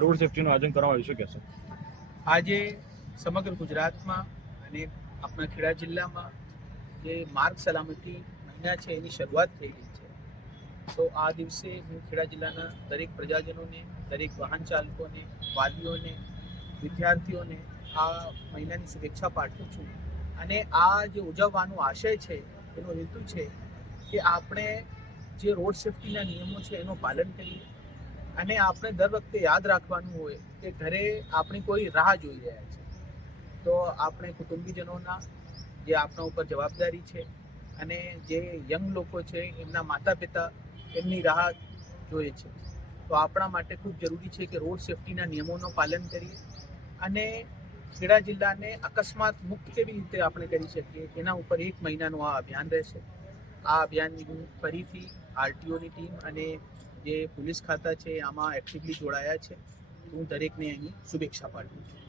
Road સેફટીનું આયોજન કરવામાં આવ્યું શું કહેશો? આજે સમગ્ર ગુજરાતમાં અને આપણા ખેડા જિલ્લામાં જે માર્ગ સલામતી મહિના છે, એની શરૂઆત થઈ ગઈ છે. તો આ દિવસે હું ખેડા જિલ્લાના દરેક પ્રજાજનોને, દરેક વાહન ચાલકોને, વાલીઓને, વિદ્યાર્થીઓને આ મહિનાની શુભેચ્છા પાઠવું છું. અને આ જે ઉજવવાનો આશય છે, એનો હેતુ છે કે આપણે જે રોડ સેફટીના નિયમો છે, એનું પાલન કરીએ. અને આપણે દર વખતે યાદ રાખવાનું હોય કે ઘરે આપણી કોઈ રાહ જોઈ રહ્યા છે. તો આપણે કુટુંબીજનોના જે આપણા ઉપર જવાબદારી છે અને જે યંગ લોકો છે એમના માતા પિતા એમની રાહ જોઈએ છે. તો આપણા માટે ખૂબ જરૂરી છે કે રોડ સેફટીના નિયમોનું પાલન કરીએ અને ખેડા જિલ્લાને અકસ્માત મુક્ત કેવી રીતે આપણે કરી શકીએ એના ઉપર એક મહિનાનું આ અભિયાન રહેશે. આ અભિયાનની હું ફરીથી આરટીઓની ટીમ અને જે પોલીસ ખાતા છે આમાં એક્ટિવલી જોડાયા છે. હું દરેકને અહીં શુભેચ્છા પાઠવું છું.